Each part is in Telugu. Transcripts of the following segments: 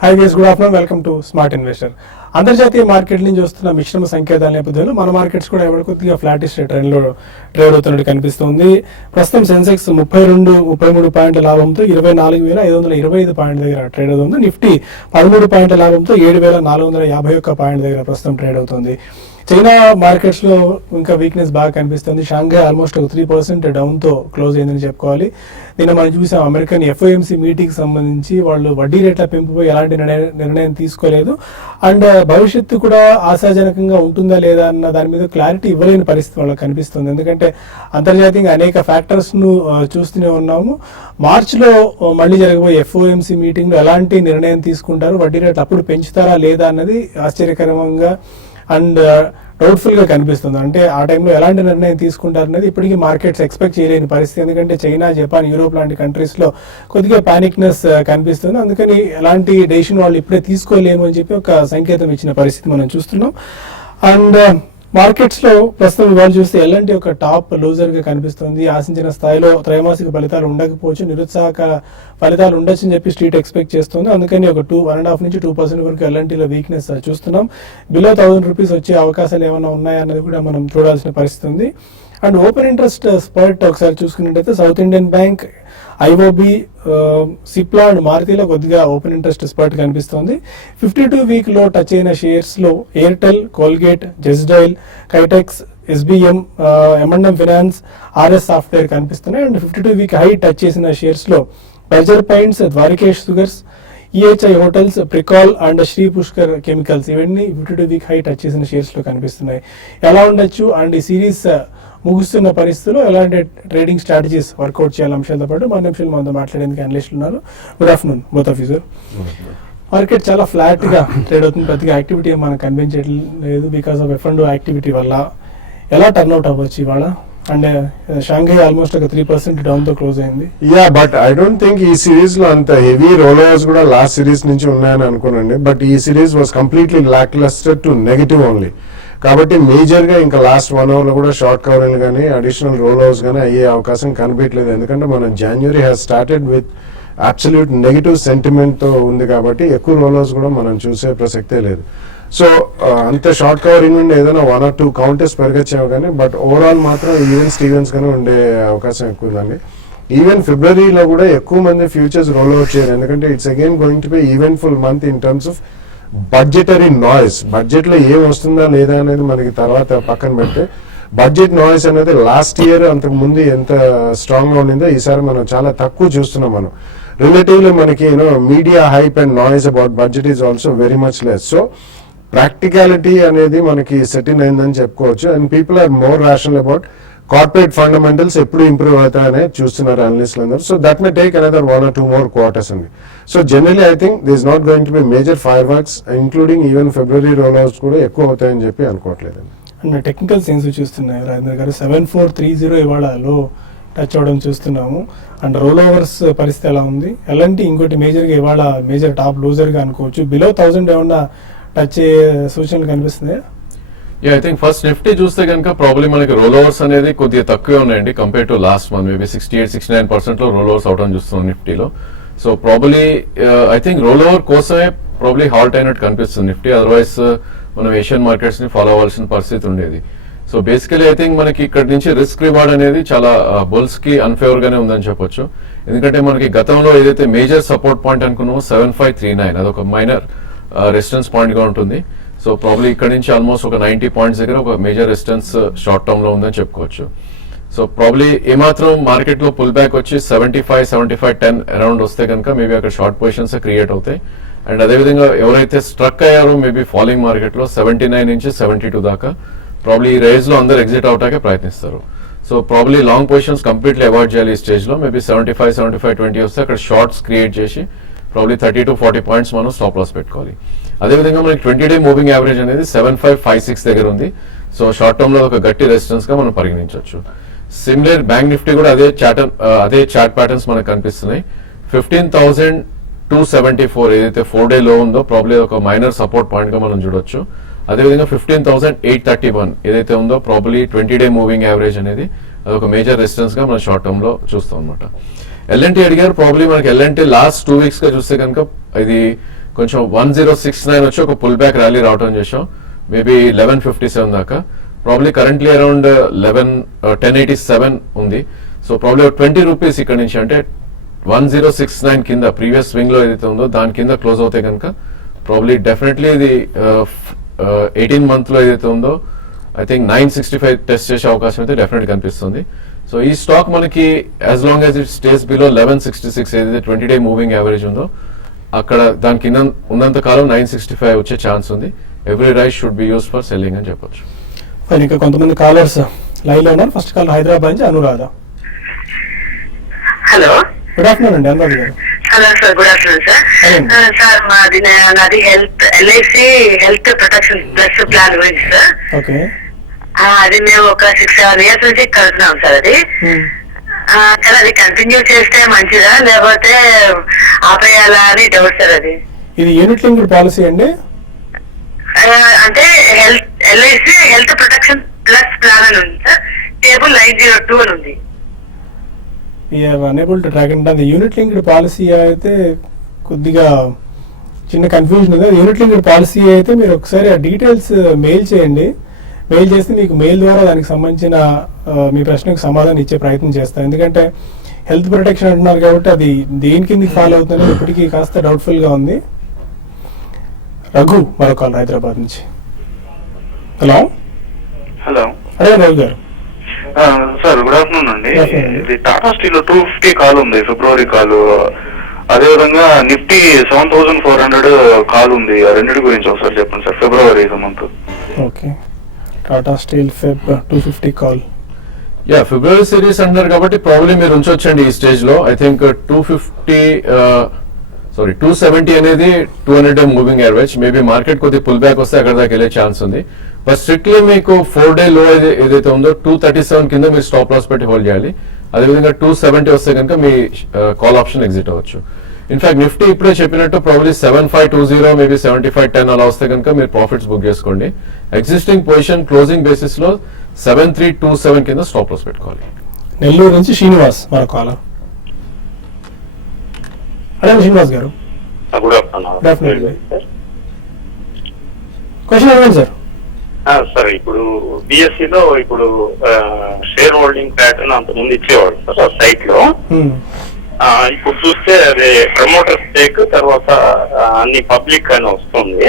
Hi guys, good afternoon. Welcome to smart investor. అంతర్జాతీయ మార్కెట్ నుంచి వస్తున్న మిశ్రమ సంకేతాల నేపథ్యంలో మన మార్కెట్స్ కూడా ఎవరి కొద్దిగా ఫ్లాటిష్ ట్రెండ్లో ట్రేడ్ అవుతున్నట్టు కనిపిస్తుంది. ప్రస్తుతం సెన్సెక్స్ 33 పాయింట్ల లాభంతో 24,525 పాయింట్ దగ్గర ట్రేడ్ అవుతుంది. నిఫ్టీ 13 పాయింట్ల లాభంతో 7,451 పాయింట్ దగ్గర ప్రస్తుతం ట్రేడ్ అవుతుంది. చైనా మార్కెట్స్ లో ఇంకా వీక్నెస్ బాగా కనిపిస్తుంది. షాంఘై ఆల్మోస్ట్ 3% డౌన్ తో క్లోజ్ అయిందని చెప్పుకోవాలి. నిన్న మనం చూసాం అమెరికన్ FOMC మీటింగ్ సంబంధించి వాళ్ళు వడ్డీ రేట్ల పెంపుపై ఎలాంటి నిర్ణయం తీసుకోలేదు. అండ్ భవిష్యత్తు కూడా ఆశాజనకంగా ఉంటుందా లేదా అన్న దాని మీద క్లారిటీ ఇవ్వలేని పరిస్థితి వాళ్ళకి కనిపిస్తుంది. ఎందుకంటే అంతర్జాతీయంగా అనేక ఫ్యాక్టర్స్ ను చూస్తూనే ఉన్నాము. మార్చిలో మళ్ళీ జరగబోయే FOMC మీటింగ్ లో ఎలాంటి నిర్ణయం తీసుకుంటారు, వడ్డీ రేట్లు అప్పుడు పెంచుతారా లేదా అన్నది ఆశ్చర్యకరంగా అండ్ డౌట్ఫుల్ గా కనిపిస్తుంది. అంటే ఆ టైంలో ఎలాంటి నిర్ణయం తీసుకుంటారనేది ఇప్పటికీ మార్కెట్స్ ఎక్స్పెక్ట్ చేయలేని పరిస్థితి. ఎందుకంటే చైనా, జపాన్, యూరోప్ లాంటి కంట్రీస్ లో కొద్దిగా పానిక్నెస్ కనిపిస్తుంది. అందుకని ఎలాంటి డెసిషన్ వాళ్ళు ఇప్పుడే తీసుకోలేము అని చెప్పి ఒక సంకేతం ఇచ్చిన పరిస్థితి మనం చూస్తున్నాం. అండ్ మార్కెట్స్ లో ప్రస్తుతం ఇవాళ చూస్తే ఎలాంటి ఒక టాప్ లూజర్ గా కనిపిస్తుంది. ఆశించిన స్థాయిలో త్రైమాసిక ఫలితాలు ఉండకపోవచ్చు, నిరుత్సాహక ఫలితాలు ఉండొచ్చు అని చెప్పి స్ట్రీట్ ఎక్స్పెక్ట్ చేస్తుంది. అందుకని ఒక 1.5 నుంచి 2% వరకు ఎల్ఎన్టీలో వీక్నెస్ చూస్తున్నాం. బిలో 1000 రూపీస్ వచ్చే అవకాశాలు ఏమైనా ఉన్నాయా అన్నది కూడా మనం చూడాల్సిన పరిస్థితి ఉంది. అండ్ ఓపెన్ ఇంట్రెస్ట్ స్పర్ట్ ఒకసారి చూసుకున్నట్టయితే South Indian Bank, IOB, Cipla and మారుతిలో కొద్దిగా ఓపెన్ ఇంట్రెస్ట్ స్పర్ట్ కనిపిస్తుంది. 52 వీక్ లో టచ్ అయిన షేర్స్ లో ఎయిర్టెల్, కోల్గేట్, జెస్డైల్, Kitex, SBM, M&M finance, RS software కనిపిస్తున్నాయి. అండ్ 52 వీక్ హై టచ్ చేసిన షేర్స్ లో Berger paints, Dwarikesh sugars, EHI hotels, Pricol and Shree Pushkar chemicals ఇవన్నీ 52 వీక్ హై టచ్ చేసిన షేర్స్ లో కనిపిస్తున్నాయి. ఎలా ఉండొచ్చు అండ్ ఈ సిరీస్ ముగుస్తున్న పరిస్థితుల్లో ఎలాంటి ట్రేడింగ్ స్ట్రాటజీస్ వర్కౌట్ చేయాలి అంశాలతో పాటు మన నిమిషాలు మనతో మాట్లాడేందుకు అనలిస్టులు ఉన్నారు. Good afternoon both of you sir. Market చాలా ఫ్లాట్ గా ట్రేడ్ అవుతుంది. ప్రతిగా యాక్టివిటీ మనకు కనిపించట్లేదు బికాస్ ఆఫ్ F&O యాక్టివిటీ వల్ల. ఎలా టర్న్అవుట్ అవ్వచ్చు ఇవాళ? అండ్ షాంఘై ఆల్మోస్ట్ 3% డౌన్ తో క్లోజ్ అయింది. బట్ ఐ డోంట్ థింక్ ఈ సిరీస్ లో అంత హెవీ రోల్ ఓవర్స్ కూడా లాస్ట్ సిరీస్ నుంచి ఉన్నాయని అనుకోనండి. బట్ ఈ series was completely lack lustre to negative only. కాబట్టి మేజర్ గా ఇంకా లాస్ట్ 1 hour లో కూడా షార్ట్ కవరింగ్ కానీ అడిషనల్ రోల్ ఓవర్స్ కానీ అయ్యే అవకాశం కనిపించలేదు. ఎందుకంటే మనం January has started with absolute negative sentiment తో ఉంది కాబట్టి ఎక్కువ రోల్ ఓవర్స్ కూడా మనం చూసే ప్రసక్తే లేదు. సో అంత షార్ట్ కవరింగ్ నుండి ఏదైనా 1 or 2 కౌంటర్స్ పెరగచ్చేమో కానీ బట్ ఓవరాల్ మాత్రం స్టీవెన్స్ గానే ఉండే అవకాశం ఎక్కువ ఉందండి. ఈవెన్ ఫిబ్రవరిలో కూడా ఎక్కువ మంది ఫ్యూచర్స్ రోల్ అవుట్ చేయరు. ఎందుకంటే it's again going to B eventful month in terms of budgetary noise. Budget లో ఏం వస్తుందా లేదా అనేది మనకి తర్వాత పక్కన పెడితే బడ్జెట్ నాయిస్ అనేది లాస్ట్ ఇయర్ అంతకు ముందు ఎంత స్ట్రాంగ్ గా ఉండిందో ఈసారి మనం చాలా తక్కువ చూస్తున్నాం. మనం రిలేటివ్లీ మనకి media hype and noise about budget is also very much less. So practicality అనేది మనకి సెటిల్ అయిందని చెప్పుకోవచ్చు. And people are more rational about corporate fundamentals ఎప్పుడు ఇంప్రూవ్ అవుతాయనే చూస్తున్నారు అనలిస్టులు అందరూ. So that may take another 1 or 2 more quarters అండి. So generally I think this not going to be major fireworks including even February rollouts కూడా ఎక్కువ అవుతాయని చెప్పి అనుకోవట్లేదండి. అండ్ టెక్నికల్ సైన్స్ చూస్తున్నాయి రాజేంద్ర గారు, 7430 ఇవాళ లో టచ్ అవడం చూస్తున్నాము. అండ్ రోల్ ఓవర్స్ పరిస్థితి ఎలా ఉంది? ఎలాంటి ఇంకోటి మేజర్ గా ఇవాళ మేజర్ టాప్ లూజర్ గా అనుకోవచ్చు. బిలో 1000 ఏమన్నా టచ్ సూచనలు కనిపిస్తున్నాయి? ఐ థింక్ ఫస్ట్ నిఫ్టీ చూస్తే కనుక ప్రాబ్లీ మనకి రోల్ ఓవర్స్ అనేది కొద్దిగా తక్కువే ఉన్నాయండి compare to last month. Maybe 68-69% లో రోల్ ఓవర్స్ అవడం చూస్తున్నాం నిఫ్టీలో. So probably I think role over కోసమే ప్రాబ్లీ హాల్ట్ అయినట్టు కనిపిస్తుంది నిఫ్టీ. అదర్వైజ్ మనం ఏషియన్ మార్కెట్స్ ని ఫాలో అవ్వాల్సిన పరిస్థితి ఉండేది. సో బేసికలీ ఐ థింక్ మనకి ఇక్కడ నుంచి రిస్క్ రివార్డ్ అనేది చాలా బుల్స్ కి అన్ఫేవర్ గానే ఉందని చెప్పొచ్చు. ఎందుకంటే మనకి గతంలో ఏదైతే మేజర్ సపోర్ట్ పాయింట్ అనుకున్నామో 7539 అదొక మైనర్ రెసిస్టెన్స్ పాయింట్ గా ఉంటుంది. సో ప్రాబ్లీ ఇక్కడ నుంచి ఆల్మోస్ట్ ఒక 90 పాయింట్స్ దగ్గర ఒక మేజర్ రెసిస్టెన్స్ షార్ట్ టర్మ్ లో ఉందని చెప్పుకోవచ్చు. సో ప్రాబ్లీ ఏమాత్రం మార్కెట్ లో పుల్ బ్యాక్ వచ్చి 75-10 అరౌండ్ వస్తే కనుక మేబీ అక్కడ షార్ట్ పొజిషన్స్ క్రియేట్ అవుతాయి. అండ్ అదేవిధంగా ఎవరైతే స్ట్రక్ అయ్యారో మేబీ ఫాలోయింగ్ మార్కెట్ లో 79 నుంచి 72 దాకా ప్రాబ్లీ ఈ రేంజ్ లో అందరు ఎగ్జిట్ అవటాకే ప్రయత్నిస్తారు. So probably long positions completely avoid చేయాలి ఈ స్టేజ్ లో. మేబీ 75-20 వస్తే అక్కడ షార్ట్స్ క్రియేట్ చేసి ప్రాబ్లీ 30-40 పాయింట్స్ మనం స్టాప్ లాస్ పెట్టుకోవాలి. అదేవిధంగా మనకి 20-day మూవింగ్ యావరేజ్ అనేది 7556 దగ్గర ఉంది. సో షార్ట్ టర్మ్ లో ఒక గట్టి రెసిస్టెన్స్ గా మనం పరిగణించవచ్చు. సిమిలర్ బ్యాంక్ నిఫ్టీ కూడా అదే చార్ట్ ప్యాటర్న్స్ మనకు కనిపిస్తున్నాయి. 15,274 ఏదైతే 4-day లో ఉందో ప్రాబ్లీ ఒక మైనర్ సపోర్ట్ పాయింట్ గా మనం చూడొచ్చు. అదేవిధంగా 15,831 ఏదైతే ఉందో ప్రాబ్లీ 20-day మూవింగ్ యావరేజ్ అనేది అదొక మేజర్ రెసిస్టెన్స్ గా మనం షార్ట్ టర్మ్ లో చూస్తాం అనమాట. ఎల్ఎన్టీ అడిగారు, ప్రాబ్లీ మనకి ఎల్ఎన్టీ లాస్ట్ 2 weeks గా చూస్తే కనుక ఇది కొంచెం 1069 వచ్చి ఒక పుల్ బ్యాక్ ర్యాలీ రావడం చేసాం, మేబీ 1157 దాకా. ప్రాబ్లీ కరెంట్లీ అరౌండ్ 1087 ఉంది. సో ప్రాబ్లీ 20 రూపీస్ ఇక్కడ నుంచి, అంటే 1069 కింద ప్రీవియస్ స్వింగ్ లో ఏదైతే ఉందో దాని కింద క్లోజ్ అవుతాయి కనుక ప్రాబ్లీ డెఫినెట్లీ ఇది 18 మంత్ లో ఏదైతే ఉందో ఐ థింక్ 965 టెస్ట్ చేసే అవకాశం అయితే డెఫినెట్ కనిపిస్తుంది. సో ఈ స్టాక్ మనకి as long as it stays below 1166 ఏదైతే 20-day మూవింగ్ యావరేజ్ ఉందో అక్కడ దాని కింద ఉన్నంత కాలం 965 వచ్చే ఛాన్స్ ఉంది. Every rice should be use for selling అని చెప్పొచ్చు. ఇంకా కొంతమంది కాలర్స్ లైవ్ లో ఉన్నారు. ఫస్ట్ కాల్ హైదరాబాద్ నుంచి అనురాధ. హలో, గుడ్ ఆఫ్టర్నూన్ అండి అనురాధ గారు. Hello sir, good afternoon sir. Sir నాది LIC health protection plus plan గురించి సార్. ఓకే. అది మేము ఒక 6-7 years నుంచి కడుతున్నాం సార్. అది సార్ అది కంటిన్యూ చేస్తే మంచిదా లేకపోతే ఆపేయాలా అని డౌట్ సార్. అది ఇది యూనిట్ లింక్డ్ పాలసీ అండి. అంటే LIC health protection plus plan అని ఉంది సార్. టేబుల్ 902 అని ఉంది. అనేబుల్ టు ట్రాక్ అంటే అది యూనిట్ లింక్డ్ పాలసీ అయితే కొద్దిగా చిన్న కన్ఫ్యూజన్ ఉంది. యూనిట్ లింక్డ్ పాలసీ అయితే మీరు ఒకసారి ఆ డీటెయిల్స్ మెయిల్ చేయండి. మెయిల్ చేస్తే మీకు మెయిల్ ద్వారా దానికి సంబంధించిన మీ ప్రశ్నకు సమాధానం ఇచ్చే ప్రయత్నం చేస్తాం. ఎందుకంటే హెల్త్ ప్రొటెక్షన్ అంటున్నారు కాబట్టి అది దేని కిందకి ఫాలో అవుతుందని ఇప్పటికీ కాస్త డౌట్ఫుల్గా ఉంది. రఘు మరొక కాల్ హైదరాబాద్ నుంచి. హలో. హలో, అదే రఘు గారు. సార్ గుడ్ ఆఫ్టర్నూన్ అండి. Good afternoon. ఇది టాటా స్టీల్ 250 కాల్ ఉంది, ఫిబ్రవరి కాల్. అదేవిధంగా నిఫ్టీ 7400 కాల్ ఉంది. ఆ రెండింటి గురించి ఒకసారి చెప్పండి సార్, February month. Okay. Tata steel Feb 250 call. Yeah, February series అంటున్నారు కాబట్టి ప్రాబ్లీ మీరు ఉంచొచ్చండి ఈ స్టేజ్ లో. ఐ థింక్ 270 అనేది 200-day moving average. Maybe market కొద్ది పుల్ బ్యాక్ వస్తే అక్కడ దాకా వెళ్ళే ఛాన్స్ ఉంది. బట్ స్ట్రిక్ట్లీ మీకు 4-day లో ఏదైతే ఉందో 237 కింద మీరు స్టాప్ లాస్ పెట్టి హోల్డ్ చేయాలి. అదేవిధంగా 270 వస్తే కనుక మీ కాల్ ఆప్షన్ ఎగ్జిట్ అవ్వచ్చు. ఇన్ఫాక్ట్ నిఫ్టీ ఇప్పుడే చెప్పినట్టు ప్రాబ్లీ 7520 మేబీ 7510 అలా వస్తే కనుక మీరు ప్రాఫిట్స్ బుక్ చేసుకోండి. ఎగ్జిస్టింగ్ పొజిషన్ క్లోజింగ్ బేసిస్ లో 7327 కింద స్టాప్ లాస్ పెట్టుకోవాలి. నెల్లూరు నుంచి శ్రీనివాస్ మరొక కాలర్. అదే శ్రీనివాస్ గారు. Good afternoon. డెఫినెట్లీ క్వశ్చన్ అడగండి సార్. సార్, ఇప్పుడు బిఎస్సి లో ఇప్పుడు షేర్ హోల్డింగ్ ప్యాటర్న్ అంత ముందు ఇచ్చేవాడు సార్ ఆ సైట్ లో. ఇప్పుడు చూస్తే అది ప్రమోటర్ స్టేక్ తర్వాత అన్ని పబ్లిక్ అని వస్తుంది.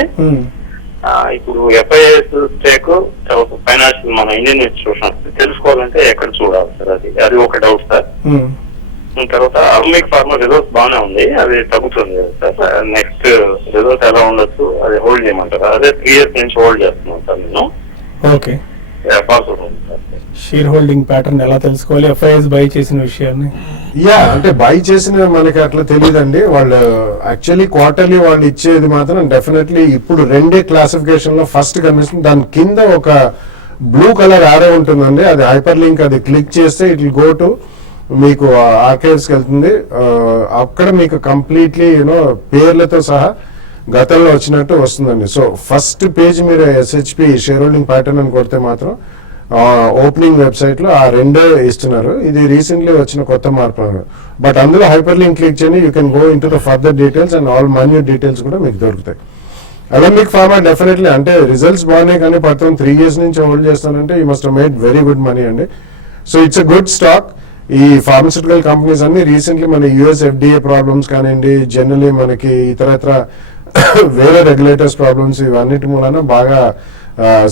ఇప్పుడు ఎఫ్ఐఎస్ స్టేక్ తర్వాత ఫైనాన్షియల్ మన ఇండియన్ ఇన్స్టిట్యూషన్ తెలుసుకోవాలంటే ఎక్కడ చూడాలి సార్? అది ఒక డౌట్ సార్. తర్వాత అల్మిక్ ఫార్మా రిజల్ట్స్ బాగానే ఉంది, అది తగ్గుతుంది కదా సార్. నెక్స్ట్ రిజల్ట్ ఎలా ఉండొచ్చు, అది హోల్డ్ చేయమంటారు? అదే 3 years నుంచి హోల్డ్ చేస్తున్నాను సార్ నేను. ఓకే. షేర్ హోల్డింగ్ ప్యాటర్న్ ఎలా తెలుసుకోవాలి? ఎఫ్ఐఎస్ బై చేసిన విషయాన్ని. యా, అంటే బై చేసిన మనకి అట్లా తెలియదండి. వాళ్ళు యాక్చువల్లీ క్వార్టర్లీ వాళ్ళు ఇచ్చేది మాత్రం డెఫినెట్లీ ఇప్పుడు 2 క్లాసిఫికేషన్ లో ఫస్ట్ కనిపిస్తుంది. దాని కింద ఒక బ్లూ కలర్ ఆరో ఉంటుందండి, అది హైపర్ లింక్. అది క్లిక్ చేస్తే ఇట్ విల్ గో టు మీకు ఆర్కైవ్స్కి వెళ్తుంది. అక్కడ మీకు కంప్లీట్లీ పేర్లతో సహా గతంలో వచ్చినట్టు వస్తుందండి. సో ఫస్ట్ పేజ్ మీరు ఎస్హెచ్పి షేర్ హోల్డింగ్ ప్యాటర్న్ అని కొడితే మాత్రం ఓపెనింగ్ వెబ్సైట్ లో ఆ 2 ఇస్తున్నారు. ఇది రీసెంట్లీ వచ్చిన కొత్త మార్పు. బట్ అందులో హైపర్ లింక్ క్లిక్ చేయండి, you can go in to the further details and all minute details కూడా మీకు దొరుకుతాయి. అలమిక్ ఫార్మా డెఫినెట్లీ అంటే రిజల్ట్స్ బాగున్నాయి కానీ పత్రం 3 years నుంచి హోల్డ్ చేస్తానంటే you must made very good money అండి. So it's a good stock. ఈ ఫార్మస్యూటికల్ కంపెనీస్ అన్ని రీసెంట్లీ మన యుఎస్ ఎఫ్డిఏ ప్రాబ్లమ్స్ కానివ్వండి, జనరలీ మనకి ఇతరత్ర వేరే రెగ్యులేటర్స్ ప్రాబ్లమ్స్ ఇవన్నిటి మూలన బాగా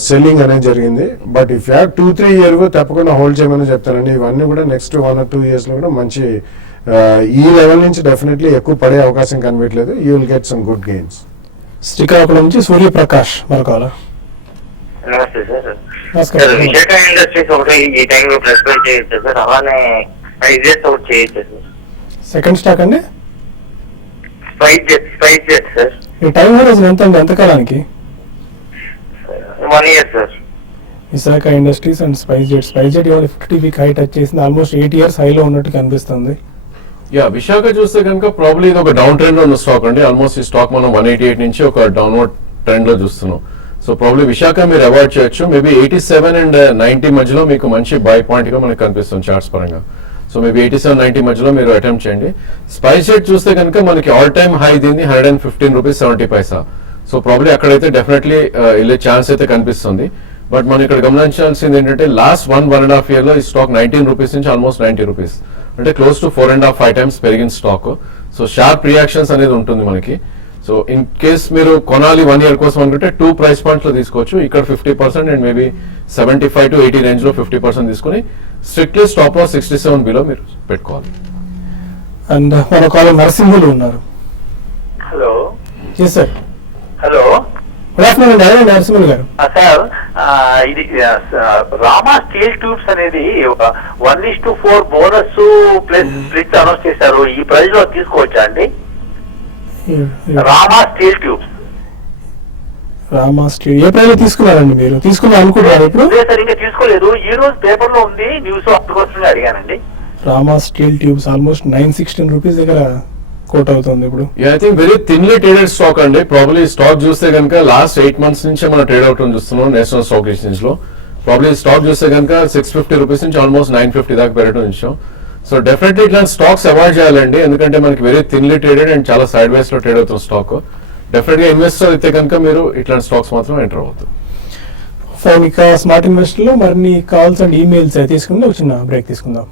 సెల్లింగ్ అనేది జరిగింది. బట్ ఇఫ్ యూ 2-3 years తప్పకుండా హోల్డ్ చేయమని చెప్తానండి. ఇవన్నీ కూడా నెక్స్ట్ 1 or 2 years లో కూడా మంచి ఈ లెవెల్ నుంచి డెఫినెట్లీ ఎక్కువ పడే అవకాశం కనిపించలేదు. You will get some good gains. Srikakulam నుంచి సూర్యప్రకాష్ మరొక. నమస్తే సార్. నమస్కారం. విశాఖ ఇండస్ట్రీస్ ఒకటి ఈ టైంలో ప్లస్ చేయొచ్చు సార్, అలానే 5 years ఒకటి చేయొచ్చు సార్. సెకండ్ స్టాక్ అండి. Spice jet sir. ఈ టైం హోరైజన్ ఎంత అండి? ఎంతకాలానికి? 1 year sir. Visakha industries and spice jet ఇవాళ 50-week హై టచ్ చేసింది. ఆల్మోస్ట్ 8 years హైలో ఉన్నట్టు కనిపిస్తుంది. యా, విశాఖ చూస్తే కనుక ప్రాబ్లీ ఇది ఒక డౌన్ ట్రెండ్ లో ఉన్న స్టాక్ అండి. ఆల్మోస్ట్ ఈ స్టాక్ మనం 188 నుంచి ఒక డౌన్వర్డ్ ట్రెండ్ లో చూస్తున్నాం. సో ప్రాబ్లీ విశాఖ మీరు అవాయిడ్ చేయొచ్చు. మేబీ 87 and 90 మధ్యలో మీకు మంచి బై పాయింట్ గా మనకు కనిపిస్తుంది చార్ట్స్ పరంగా. సో సో మేబీ 87-90 మధ్యలో మీరు అటెంప్ట్ చేయండి. స్పైస్ జెట్ చూస్తే కనుక మనకి ఆల్ టైమ్ హై దీన్ని 115 రూపీస్ 70 పైసా. సో ప్రాబ్లీ అక్కడైతే డెఫినెట్లీ వెళ్ళే ఛాన్స్ అయితే కనిపిస్తుంది. బట్ మనం ఇక్కడ గమనించాల్సింది ఏంటంటే లాస్ట్ 1.5 year లో ఈ స్టాక్ 19 రూపీస్ నుంచి ఆల్మోస్ట్ 90 రూపీస్, అంటే క్లోజ్ టు 4.5-5 times పెరిగిన స్టాక్. సో షార్ప్ రియాక్షన్స్ అనేది ఉంటుంది మనకి. సో ఇన్ కేస్ మీరు కొనాలి 1 year కోసం అనుకుంటే 2 price points లో తీసుకోవచ్చు. ఇక్కడ 50% అండ్ మేబీ 75 to 80 రేంజ్ లో 50% తీసుకుని స్ట్రిక్ట్లీ స్టాప్ లాస్ 67 బిలో మీరు పెట్టుకోవాలి. అండ్ మన కాలర్ నరసింహులు ఉన్నారు. Hello yes sir, hello good afternoon అండి. అదే నరసింహులు గారు. సార్, ఇది రామా స్టీల్ ట్యూబ్స్ అనేది 1:4 బోనస్ ప్లస్ స్ప్లిట్ అనౌన్స్ చేశారు. ఈ ప్రైస్ లో తీసుకోవచ్చా అండి? Rama steel tubes. Rama steel ఏ ప్రైస్ లో తీసుకున్నారండి? మీరు తీసుకున్నారు అనుకుంటున్నారు ఇప్పుడు? సార్ ఇంకా తీసుకోలేదు. ఈ రోజు పేపర్ లో ఉంది, న్యూస్ అందుకోసమే అడిగానండి. Rama steel tubes almost 916 rupees దగ్గర కోట్ అవుతుంది ఇప్పుడు. I think very thinly traded stock అండి. ప్రాబ్లీ స్టాక్ చూస్తే కనుక లాస్ట్ 8 months నుంచే మనం ట్రేడ్ అవుట్ చూస్తున్నాం నేషనల్ స్టాక్ ఎక్స్చేంజ్ లో. ప్రాబ్లీ స్టాక్ చూస్తే కనుక 650 రూపీస్ నుంచి ఆల్మోస్ట్ 950 దాకా పెరగడం చూసాం. సో డెఫినెట్లీ ఇట్లాంటి స్టాక్స్ అవాయిడ్ చేయాలండి, ఎందుకంటే మనకి వెరీ థిన్లీ ట్రేడెడ్ అండ్ చాలా సైడ్ వేస్ లో ట్రేడ్ అవుతున్న స్టాక్. డెఫినెట్ గా ఇన్వెస్టర్ అయితే కనుక మీరు ఇట్లాంటి స్టాక్స్ మాత్రం ఎంటర్ అవుతుంది. ఫైన్, ఇక స్మార్ట్ ఇన్వెస్ట్ లో మరిన్ని కాల్స్ అండ్ ఈమెయిల్స్ తీసుకుంటే ఒక చిన్న బ్రేక్ తీసుకుందాం.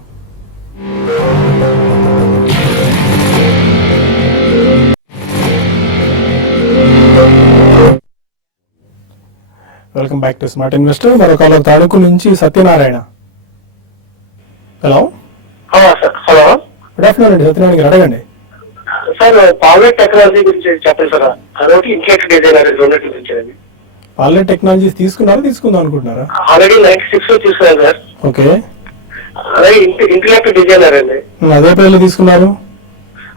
Welcome back to smart investor. మరో కాలర్ తణుకు నుంచి Satyanarayana. Hello hello, good afternoon అండి. సత్యనారాయణ గారు అడగండి. సార్ పాలెట్ టెక్నాలజీ గురించి చెప్పండి సార్. అదొకటి ఇంట్లెక్ట్ డిజైన్ అనేది రెండింటి గురించి. పాలెట్ టెక్నాలజీస్ తీసుకుందాం అనుకుంటున్నారా? ఆల్రెడీ 96 లో తీసుకున్నాను సార్. ఓకే, అలాగే ఇంటలెక్ట్ డిజైనర్ అండి. అదే ప్రైస్ లో తీసుకున్నారు?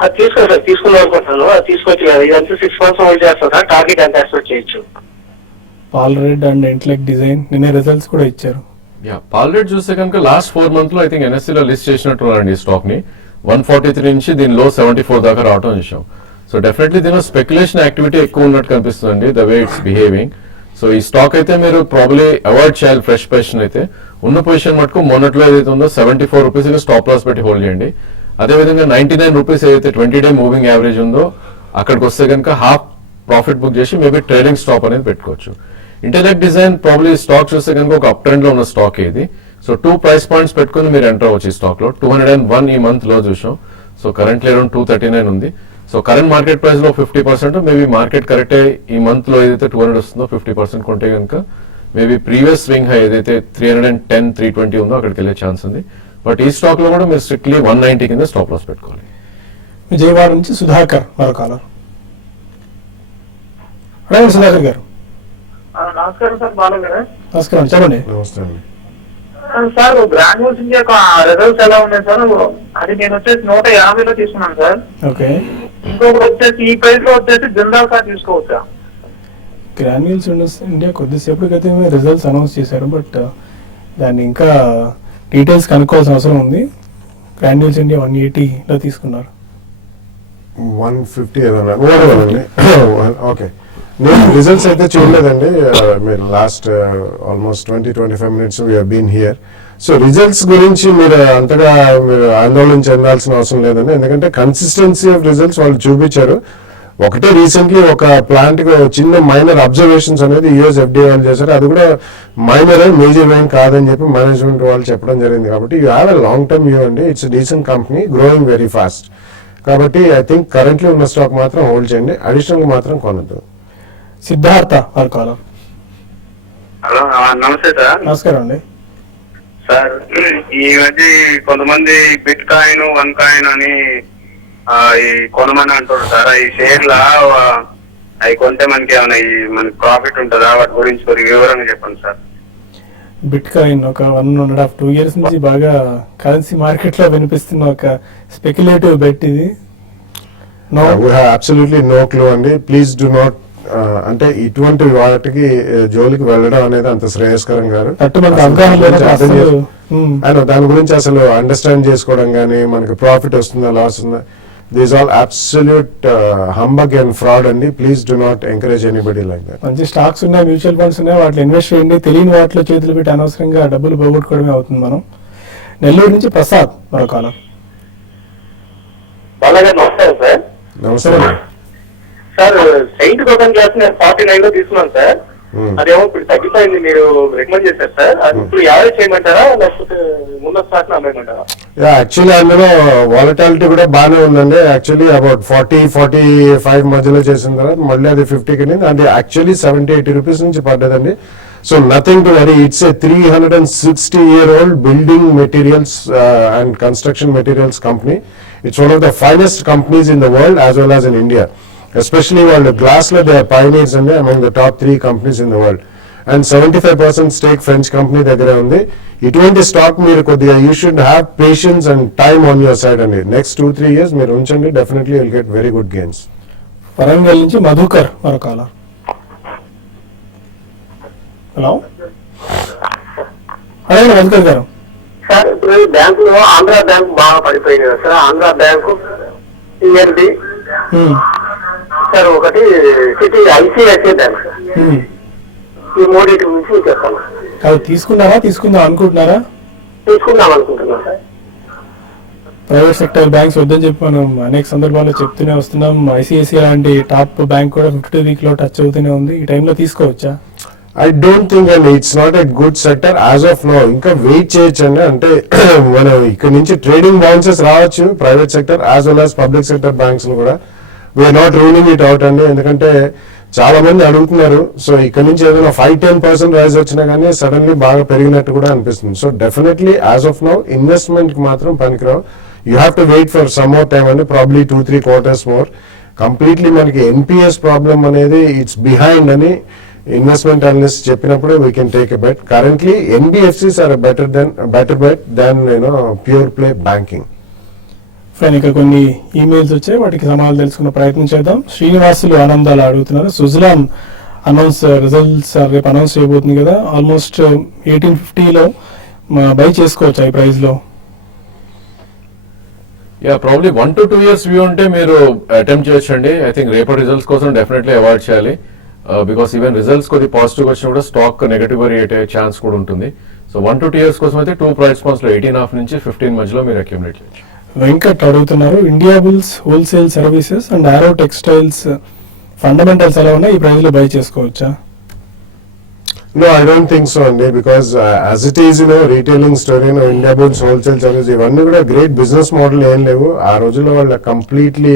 అది తీసుకోండి సార్, తీసుకుందాం అనుకుంటున్నాను. అది తీసుకోవచ్చు కదా, ఇదంతా 6 months హోల్డ్ చేస్తుందా? టార్గెట్ ఎంత ఎక్స్పెక్ట్ చేయొచ్చు? పాలరెడ్ అండ్ ఇంటలెక్ట్ డిజైన్ నిన్న రిజల్ట్స్ కూడా ఇచ్చారు. పాలరెడ్ చూస్తే కనుక లాస్ట్ 4 months లో ఐ థింక్ ఎన్ఎస్సీ లో లిస్ట్ చేసినట్టున్నారండి ఈ స్టాక్ ని. 143 నుంచి దీని లో 74 దాకా రావడం చూసాం. సో డెఫినెట్లీ దీనిలో స్పెక్యులేషన్ యాక్టివిటీ ఎక్కువ ఉన్నట్టు కనిపిస్తుంది the way it's behaving. So ఈ స్టాక్ అయితే మీరు ప్రాబ్లీ అవాయిడ్ చేయాలి. ఫ్రెష్ పొజిషన్ అయితే ఉన్న పొజిషన్ మటుకు మొన్నట్లో ఏదైతే ఉందో 74 రూపీస్ స్టాప్ లాస్ పెట్టి హోల్డ్ చేయండి. అదేవిధంగా 99 రూపీస్ ఏదైతే 20-day మూవింగ్ యావరేజ్ ఉందో అక్కడికి వస్తే కనుక హాఫ్ ప్రాఫిట్ బుక్ చేసి మేబీ ట్రైలింగ్ స్టాప్ అనేది పెట్టుకోవచ్చు. ఇంటలెక్ట్ డిజైన్ ప్రాబ్లీ స్టాక్ చూస్తే కనుక ఒక అప్ ట్రెండ్ లో ఉన్న స్టాక్ ఇది. సో 2 price points పెట్టుకుని మీరు ఎంటర్ అవ్వచ్చు ఈ స్టాక్ లో. 201 ఈ మంత్ లో చూసాం. సో కరెంట్లీ అరౌండ్ 239 ఉంది. సో కరెంట్ మార్కెట్ ప్రైస్ లో 50%, మేబీ మార్కెట్ కరెక్టే ఈ మంత్ లో ఏదైతే 200 వస్తుందో 50% కొంటే కనుక మేబీ ప్రీవియస్ స్వింగ్ హై ఏదైతే 310, 320 ఉందో అక్కడికి వెళ్ళే ఛాన్స్ ఉంది. బట్ ఈ స్టాక్ లో కూడా మీరు స్ట్రిక్ట్లీ 190 కింద స్టాప్ లాస్ పెట్టుకోవాలి. విజయవాడ నుంచి సుధాకర్ మరో కాలర్. అడగండి సుధాకర్ గారు. నమస్కారం సార్, బాలు గారు. నమస్కారం, చెప్పండి. నమస్తే అండి. సార్ గ్రాన్యూల్స్ యొక్క రిజల్ట్స్ ఎలా ఉన్నాయి సార్? అది నేను వచ్చేసి 150లో తీసుకున్నాను సార్. ఓకే, ఇంకొకటి వచ్చేసి ఈ ప్రైస్ లో వచ్చేసి జిందాల్ కార్ తీసుకోవచ్చా? గ్రాన్యూల్స్ ఇండియా కొద్దిసేపటి క్రితమే రిజల్ట్స్ అనౌన్స్ చేశారు, బట్ దాన్ని ఇంకా డీటెయిల్స్ కనుక్కోవాల్సిన అవసరం ఉంది. గ్రాన్యూల్స్ ఇండియా 180లో తీసుకున్నారు. 150 ఏదన్నా ఓకే. నేను రిజల్ట్స్ అయితే చూడలేదండి. మీరు last almost 20-25 minutes we been here. సో రిజల్ట్స్ గురించి మీరు అంతగా మీరు ఆందోళన చెందాల్సిన అవసరం లేదండి, ఎందుకంటే కన్సిస్టెన్సీ ఆఫ్ రిజల్ట్స్ వాళ్ళు చూపించారు. ఒకటే రీసెంట్లీ ఒక ప్లాంట్ చిన్న మైనర్ అబ్జర్వేషన్స్ అనేది యూఎస్ ఎఫ్డీఏ వాళ్ళు చేశారు. అది కూడా మైనర్ మేజర్ ఏం కాదని చెప్పి మేనేజ్మెంట్ వాళ్ళు చెప్పడం జరిగింది. కాబట్టి you have a long term view అండి. It's decent company, growing very fast. కాబట్టి ఐ థింక్ కరెంట్లీ ఉన్న స్టాక్ మాత్రం హోల్డ్ చేయండి, అడిషనల్ మాత్రం కొనద్దు. సిద్ధార్థ మరో కాలర్. హలో, నమస్తే సార్. నమస్కారం అండి. సార్, ఈ మధ్య కొంతమంది బిట్ కాయిన్, 1 కాయిన్ అని ఈ కొనమని అంటారు సార్. ఈ షేర్లా అవి కొంటే మనకి ఏమైనా మనకి ప్రాఫిట్ ఉంటుందా? వాటి గురించి కొద్దిగా వివరంగా చెప్పండి సార్. బిట్ కాయిన్ ఒక 1.5-2 years నుంచి బాగా కరెన్సీ మార్కెట్ లో వినిపిస్తున్న ఒక స్పెక్యులేటివ్ బెట్ ఇది. అబ్సల్యూట్లీ నో క్లూ అండి. ప్లీజ్ డు నాట్ అంటే ఇటువంటి వాటికి జోలికి వెళ్ళడం అనేది అంత శ్రేయస్కరం కాదు. దాని గురించి అసలు అండర్స్టాండ్ చేసుకోవడం కానీ, మనకి ప్రాఫిట్ వస్తుందా లాస్ ఉందా, this all absolute humbug and fraud అండి. Please do not encourage anybody like that. మంచి స్టాక్స్ ఉన్నాయి, మ్యూచువల్ ఫండ్స్ ఉన్నాయి, వాటిలో ఇన్వెస్ట్ చేయండి. తెలియని వాటిలో చేతులు పెట్టి అనవసరంగా డబ్బులు పోగొట్టుకోవడమే అవుతుంది మనం. నెల్లూరు నుంచి ప్రసాద్ మరో కాలం. బాలాగా నమస్కారం సార్. నమస్తే. సార్ సెయింట్ గోపన్ క్లాస్ నేను 49 లో తీసుకున్నాను సార్. అదేమో ఇప్పుడు తగ్గిపోయింది, మీరు రికమెండ్ చేశారు సార్. అది ఇప్పుడు యావరేజ్ చేయమంటారా లేకపోతే ముందు స్టాక్ అమ్మేయమంటారా? యాక్చువల్లీ అందులో వాలటాలిటీ కూడా బాగానే ఉందండి. యాక్చువల్లీ అబౌట్ 40-45 మధ్యలో చేసిన తర్వాత మళ్ళీ అది 50కి వెళ్ళింది. అది యాక్చువల్లీ 70-80 రూపీస్ నుంచి పడ్డదండి. So nothing to worry. It's a 360-year-old building materials and construction materials company. It's one of the finest companies in the world as well as in India. Especially వాళ్ళు గ్లాస్ లో దే ఆర్ పైనీర్స్ అండి among the top 3 companies in the world. And 75% stake French company దగ్గర ఉంది. ఇటువంటి స్టాక్ మీరు కొద్దిగా you should have patience and time on your side అండి. నెక్స్ట్ 2-3 years మీరు ఉంచండి, definitely will get very good gains. Warangal నుంచి మధుకర్ మరో కాలం. హలో, అదే మధుకర్ గారు. సార్ ఇప్పుడు బ్యాంకులో ఆంధ్ర బ్యాంక్ బాగా పడిపోయింది కదా sir. Andhra bank CRB sir, ఒకటి సిటీ ఐసిఐసిఐ బ్యాంక్ సార్. ఈ మూడింటి నుంచి చెప్పాను. అది తీసుకుందాం అనుకుంటున్నారా? తీసుకుందాం అనుకుంటున్నాం సార్. ప్రైవేట్ సెక్టర్ బ్యాంక్స్ వద్దని చెప్పి మనం అనేక సందర్భాల్లో చెప్తూనే వస్తున్నాం. ఐసిఐసిఐ లాంటి టాప్ బ్యాంక్ కూడా 52 వీక్ లో టచ్ అవుతూనే ఉంది. ఈ టైంలో తీసుకోవచ్చా? I don't think and it's not a good sector as of now. ఇంకా వెయిట్ చేయొచ్చండి. అంటే మనం ఇక్కడ నుంచి ట్రేడింగ్ బౌన్సెస్ రావచ్చు private sector as well as public sector banks లో కూడా. We are not ruling it out అండి, ఎందుకంటే చాలా మంది అడుగుతున్నారు. సో ఇక్కడ నుంచి ఏదైనా 5-10% రైజ్ వచ్చినా కానీ సడన్లీ బాగా పెరిగినట్టు కూడా అనిపిస్తుంది. So definitely as of now investment కి మాత్రం పనికిరావు. You have to wait for some more time అండి, ప్రాబ్లీ 2-3 quarters మోర్. కంప్లీట్లీ మనకి ఎన్పిఎస్ ప్రాబ్లం అనేది ఇట్స్ బిహైండ్ అని ఇన్వెస్ట్మెంట్ అనలిస్ట్ చెప్పినప్పుడు we can take a bet. Currently NBFCs are better bet than pure play banking. Friend, ఇక కొన్ని ఈమెయిల్స్ వచ్చాయి, వాటికి సమాధానం తెలుసుకునే ప్రయత్నం చేద్దాం. శ్రీనివాసులు ఆనందాలు అడుగుతున్నారు. సుజలాన్ అనౌన్స్ రిజల్ట్స్ రేపు అనౌన్స్ చేయబోతుంది కదా, ఆల్మోస్ట్ 1850లో బై చేసుకోవచ్చు ఈ ప్రైస్ లో. ప్రాబ్లీ 1 to 2 years వ్యూ ఉంటే మీరు అటెంప్ట్ చేయొచ్చండి. ఐ థింక్ రేపటి రిజల్ట్స్ కోసం డెఫినెట్లీ అవాయిడ్ చేయాలి. బికాస్ ఈవెన్ రిజల్ట్స్ కొద్ది పాజిటివ్ వచ్చినా కూడా స్టాక్ నెగటివ్ అయ్యే ఛాన్స్ కూడా ఉంటుంది. సో 1 to 2 years కోసం అయితే 2 price points లో 18.5 నుంచి 15 మధ్యలో మీరు అక్యుములేట్ చేయొచ్చు. వెంకట్ అడుగుతున్నారు, India bulls wholesale services and ఆరో టెక్స్టైల్స్ ఫండమెంటల్స్ ఎలా ఉన్నాయి, ఈ ప్రైస్ లో బై చేసుకోవచ్చా? No, I don't think so అండి, because as it is retailing story India bulls wholesale service ఇవన్నీ కూడా గ్రేట్ బిజినెస్ మోడల్ ఏం లేవు. ఆ రోజుల్లో వాళ్ళు కంప్లీట్లీ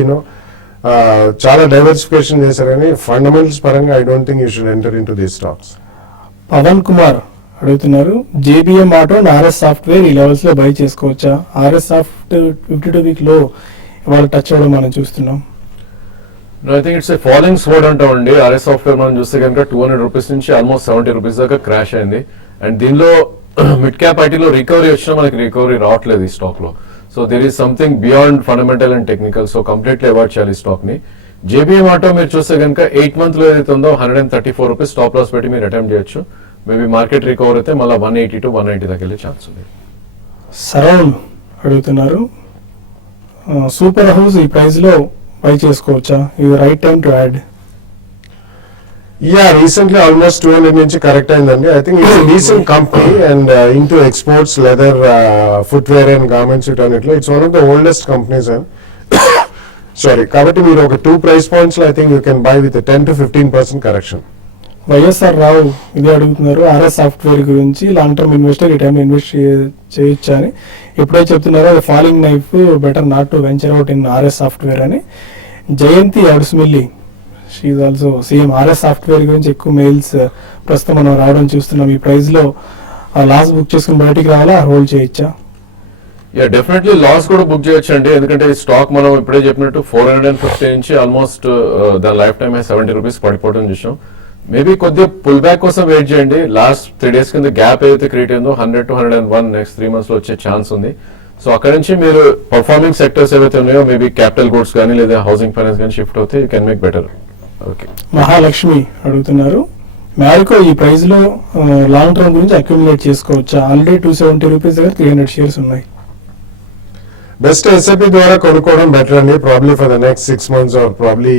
చాలా డైవర్సిఫికేషన్ చేశారు. కానీ ఫండమెంటల్స్ పరంగా I don't think you should enter in to these stocks. Pavan Kumar అడుగుతున్నారు, JBM auto and RS software ఈ లెవెల్స్ లో బై చేసుకోవచ్చా? ఆర్ఎస్ సాఫ్ట్ 52 వీక్ లో ఇవాళ టచ్ అవ్వడం మనం చూస్తున్నాం. I think it's following sword అంటామండి. ఆర్ఎస్ సాఫ్ట్వేర్ మనం చూస్తే కనుక 200 రూపీస్ నుంచి ఆల్మోస్ట్ 70 రూపీస్ దాకా క్రాష్ అయింది. అండ్ దీనిలో మిడ్ క్యాప్ ఐటీలో రికవరీ వచ్చినా మనకి రికవరీ రావట్లేదు ఈ స్టాక్ లో. So there is something beyond fundamental and technical. So completely avoid చేయాలి ఈ స్టాక్ ని. జేబిఎం ఆటో మీరు చూస్తే కనుక 8 month లో ఏదైతే ఉందో 134 రూపీస్ స్టాప్ లాస్ పెట్టి మీరు అటెంప్ట్ చేయొచ్చు. మేబీ మార్కెట్ రికవర్ అయితే మళ్ళీ 180 to 190 దాకా వెళ్ళే ఛాన్స్ ఉంది. సరౌండ్ అడుగుతున్నారు, సూపర్ హౌస్ ఈ ప్రైస్ లో బై చేసుకోవచ్చా? ఇది right time to add? Yeah, recently almost 200 నుంచి కరెక్ట్ అయిందండి. I think it's decent company and into exports, leather, footwear and garments వీటన్నిటిలో it's one of the oldest companies and sorry. కాబట్టి మీరు ఒక 2 price points లో I think you can buy with 10 to 15% correction. YSR Rao ఇదే అడుగుతున్నారు, ఆర్ఎస్ సాఫ్ట్వేర్ గురించి లాంగ్ టర్మ్ ఇన్వెస్టర్ ఈ టైంలో ఇన్వెస్ట్ చేయొచ్చా అని. ఎప్పుడైతే చెప్తున్నారో అది falling knife, better not to venture out in RS software అని. Jayanthi Adusumilli, she also same RS software గురించి ఎక్కువ మెయిల్స్ ప్రస్తుతం మనం రావడం చూస్తున్నాం. ఈ ప్రైస్ లో లాస్ బుక్ చేసుకుని బయటికి రావాలా, హోల్డ్ చేయొచ్చా? డెఫినెట్లీ లాస్ కూడా బుక్ చేయొచ్చు అండి. ఎందుకంటే ఈ స్టాక్ మనం ఇప్పుడే చెప్పినట్టు 450 నుంచి ఆల్మోస్ట్ దాని లైఫ్ టైమ్ 70 రూపీస్ పడిపోవడం చూసాం. మేబీ కొద్దిగా పుల్ బ్యాక్ కోసం వెయిట్ చేయండి. లాస్ట్ 3 days కింద గ్యాప్ ఏదైతే క్రియేట్ అయిందో 100 to 101 నెక్స్ట్ 3 months లో వచ్చే ఛాన్స్ ఉంది. సో అక్కడ నుంచి మీరు పర్ఫార్మింగ్ సెక్టర్స్ ఏవైతే ఉన్నాయో మేబీ క్యాపిటల్ గూడ్స్ కానీ లేదా హౌసింగ్ ఫైనాన్స్ కానీ షిఫ్ట్ అవుతే you can make better. Okay, Mahalakshmi అడుగుతున్నారు, మ్యారికో ఈ ప్రైస్ లో లాంగ్ టర్మ్ గురించి అక్యుములేట్ చేసుకోవచ్చా? ఆల్రెడీ 270 రూపీస్ దగ్గర 300 షేర్స్ ఉన్నాయి. బెస్ట్ ఎస్ఐపి ద్వారా కొనుక్కోవడం బెటర్ అండి, probably for the next 6 months or probably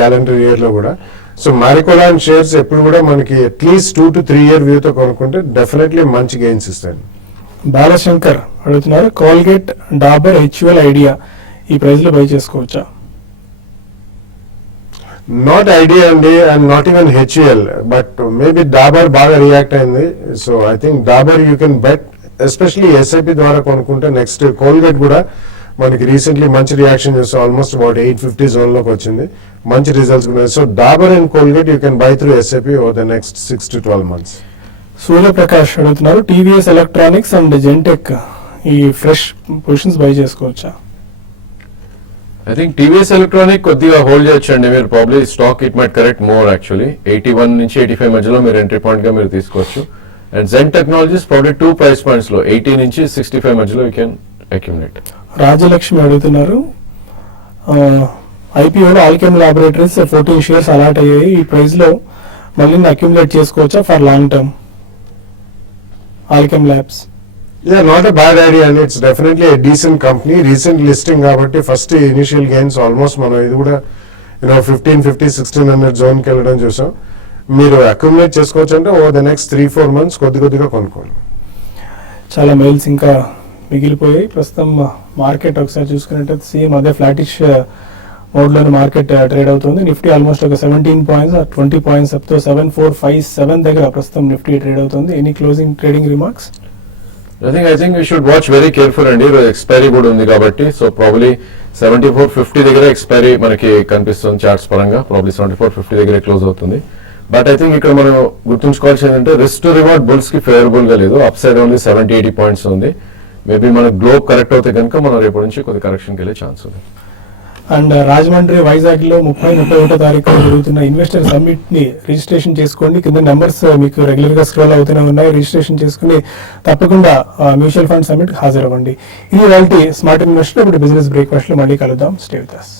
calendar year లో కూడా. సో మ్యారికోలాన్ షేర్స్ ఎప్పుడు కూడా మనకి అట్లీస్ట్ 2 to 3 year వ్యూతో కొనుక్కుంటే డెఫినెట్లీ మంచి గెయిన్స్ ఇస్తాయి. బాలశంకర్ అడుగుతున్నారు కోల్గేట్, డాబర్, హెచ్యుఎల్, ఐడియా ఈ ప్రైస్ లో బై చేసుకోవచ్చా? నాట్ ఐడియా అండి and not even HUL, but maybe Dabur బాగా రియాక్ట్ అయింది. So I think Dabur you can bet, especially SIP ద్వారా కొనుక్కుంటే. నెక్స్ట్ కోల్గేట్ కూడా మనకి రీసెంట్లీ మంచి రియాక్షన్ చేస్తే ఆల్మోస్ట్ అబౌట్ 850 జోన్ లోకి వచ్చింది, మంచి రిజల్ట్స్ ఉన్నాయి. So Dabur and Colgate you can by through SIP over the next 6 to 12 months. Suryaprakash అడుగుతున్నారు టీవీఎస్ ఎలక్ట్రానిక్స్ అండ్ జెన్టెక్ ఈ ఫ్రెష్ పొజిషన్స్ బై చేసుకోవచ్చా? ఐ థింక్ టీవీఎస్ ఎలక్ట్రానిక్ కొద్దిగా హోల్డ్ చేయొచ్చండి మీరు. Probably stock it might correct more actually. 81 నుంచి 85 మధ్యలో మీరు ఎంట్రీ పాయింట్ గా మీరు తీసుకోవచ్చు. And Zen Technologies probably 2 price points లో 80 నుంచి 65 మధ్యలో యూ కెన్ అక్యుములేట్. రాజలక్ష్మి అడుగుతున్నారు ఐపీఓలో ఆల్కెమ్ లాబొరేటరీస్ 14 షేర్స్ అలాట్ అయ్యాయి, ఈ ప్రైస్ లో మళ్ళీ అక్యుములేట్ చేసుకోవచ్చా for long term? Alkem labs not a bad idea అండి, it's definitely a decent company. Recent listing కాబట్టి ఫస్ట్ ఇనిషియల్ గెయిన్స్ ఆల్మోస్ట్ మనం ఇది కూడా 1550, 1600 జోన్ కి వెళ్ళడం చూసాం. మీరు అక్యుములేట్ చేసుకోవచ్చు అంటే ఓవర్ ద నెక్స్ట్ 3-4 months కొద్దిగా కొనుక్కోండి. చాలా మెయిల్స్ ఇంకా మిగిలిపోయాయి. ప్రస్తుతం మార్కెట్ ఒకసారి చూసుకున్నట్టయితే సేమ్ అదే ఫ్లాటిష్ మోడ్లోని మార్కెట్ ట్రేడ్ అవుతుంది. నిఫ్టీ ఆల్మోస్ట్ ఒక 17 points 20 points అప్తో 7457 దగ్గర ప్రస్తుతం నిఫ్టీ ట్రేడ్ అవుతుంది. Any closing trading remarks? I think we should watch very careful అండి. ఎక్స్పైరీ కూడా ఉంది కాబట్టి సో ప్రాబ్లీ 7450 దగ్గర ఎక్స్పైరీ మనకి కనిపిస్తుంది చార్ట్స్ పరంగా. ప్రాబ్లీ 7450 దగ్గర క్లోజ్ అవుతుంది. బట్ ఐ థింక్ ఇక్కడ మనం గుర్తుంచుకోవాల్సింది ఏంటంటే రిస్క్ టు రివార్డ్ బుల్స్ కి ఫేవరబుల్ గా లేదు. అప్ సైడ్ ఓన్లీ 70-80 points ఉంది. మేబీ మన గ్లోబ్ కరెక్ట్ అవుతే కనుక మనం రేపటి నుంచి కొద్ది కరెక్షన్కి వెళ్ళే ఛాన్స్ ఉంది. అండ్ రాజమండ్రి, వైజాగ్ లో 30-31 తారీఖు జరుగుతున్న ఇన్వెస్టర్ సమ్మిట్ ని రిజిస్ట్రేషన్ చేసుకోండి. కింద నెంబర్స్ మీకు రెగ్యులర్ గా స్క్రోల్ అవుతూనే ఉన్నాయి. రిజిస్ట్రేషన్ చేసుకుని తప్పకుండా మ్యూచువల్ ఫండ్ సమ్మిట్ హాజరవ్వండి. ఇది వాళ్ళ స్మార్ట్ ఇన్వెస్టర్. ఇప్పుడు బిజినెస్ బ్రేక్ఫాస్ట్ లో మళ్ళీ కలుద్దాం. Stay with us.